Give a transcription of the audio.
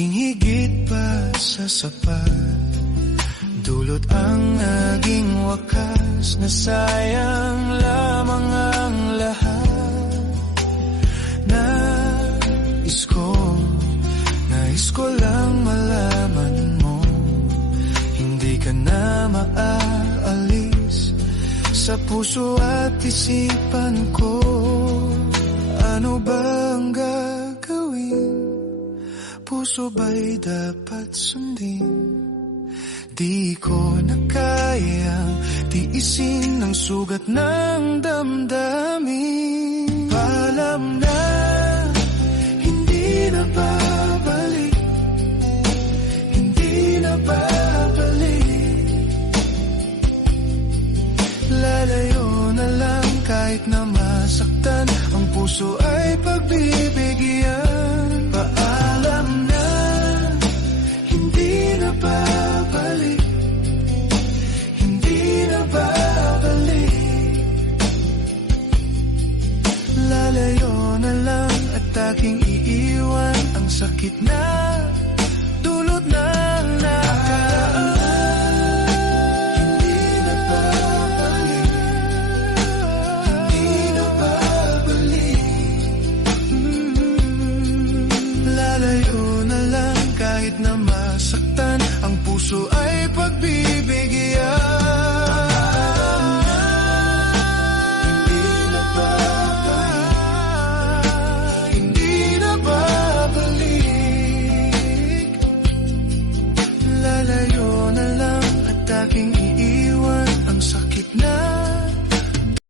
Naging higit pa sa sapat, dulot ang naging wakas, na sayang lamang ang lahat. Nais ko lang malaman mo, hindi ka na maaalis sa puso at isipan ko. Ano bang gagawin? Puso ba'y dapat sundin? Di ko na kayang tiisin ang sugat ng damdamin. Paalam na, hindi na babalik, hindi na babalik. Lalayo na lang kahit na masaktan, ang puso ay pagbibigyan. Paalam na, hindi na babalik, hindi na babalik. Lalayo na lang at aking iiwan ang sakit na